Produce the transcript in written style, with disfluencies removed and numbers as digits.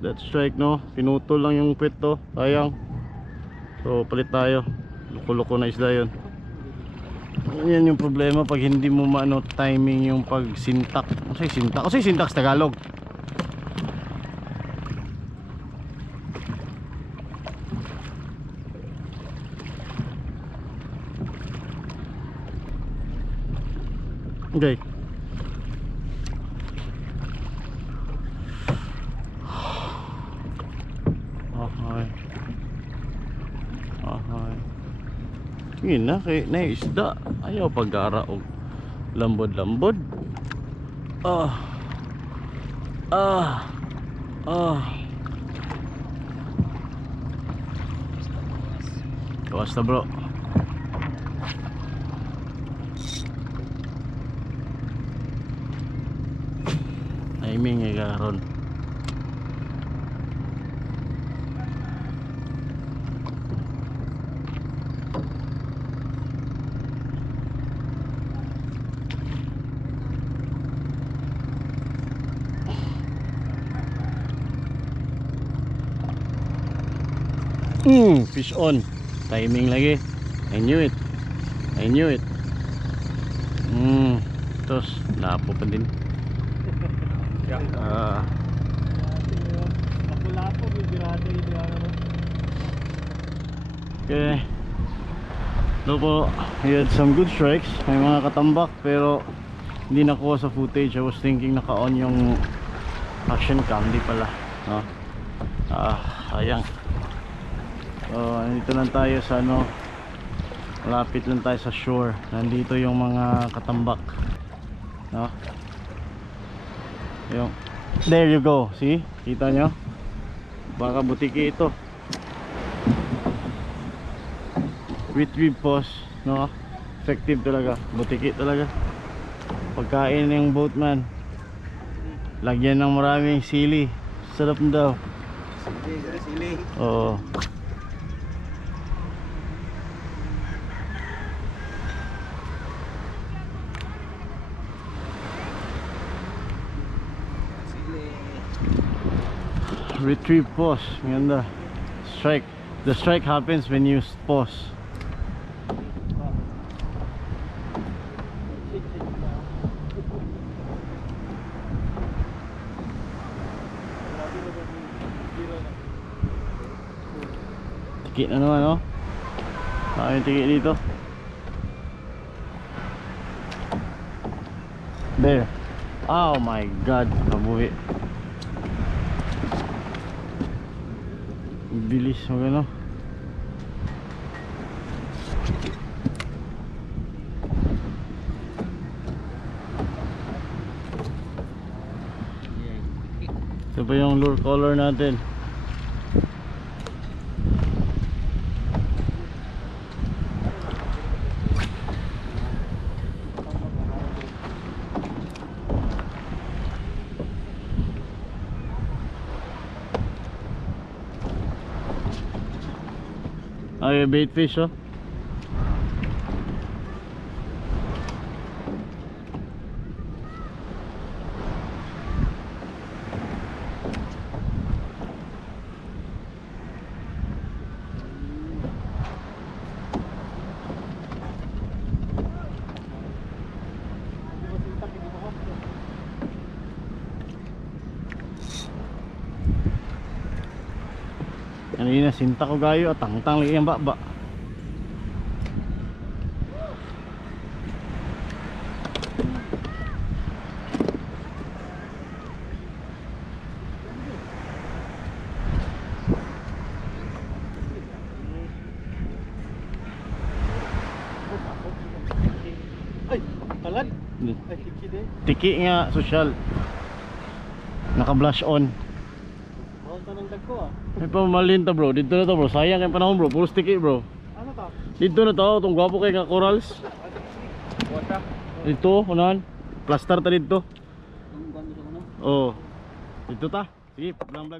That strike, no, pinutol lang yung puwet to, sayang. So palit tayo, loko-loko na isda yun. Yan yung problema pag hindi mo maano timing yung pagsintak. Kasi sintak sa Tagalog. Okay. Yun na, kay na isda. Ayaw pag-ara og lambod-lambod. Basta bro. Timing ay karon. Fish on. Timing lagi. I knew it. Terus lapo pa din. Okay. So po, we had some good strikes. May mga katambak pero hindi nakuha sa footage. I was thinking naka-on yung action cam, di pala, no? Sayang. So nandito lang tayo sa ano, malapit lang tayo sa shore. Nandito yung mga katambak, no? Yung, there you go, see? Kita nyo? Baka butiki ito. Retrieve post, no? Effective talaga, butiki talaga. Pagkain ng boatman, lagyan ng maraming sili. Sarap na daw. Sili. Oo. Retrieve pause, maganda. Strike. The strike happens when you pause. Tiki na naman, no? Maraming tiki dito. There. Oh my god, kabuhi. Bilis magano. Ito pa yung lure color natin. Ay, bait fish oh. Kanina sinta ko gayo at tangtang lagi ang baba. Ay, talad. Ay, tiki din. Tiki nga social. Naka-blush on. Bawal tanong dagko ah. May pamamalin ta bro. Dito na to bro. Sayang yung panahon bro. Puro tiki bro. Ano to? Dito na to. Itong gwapo kay nga corals. Wata. Dito, unahan. Plaster ta dito. Ang ganda sa kuno. Oh. Dito ta. Sige, vlog.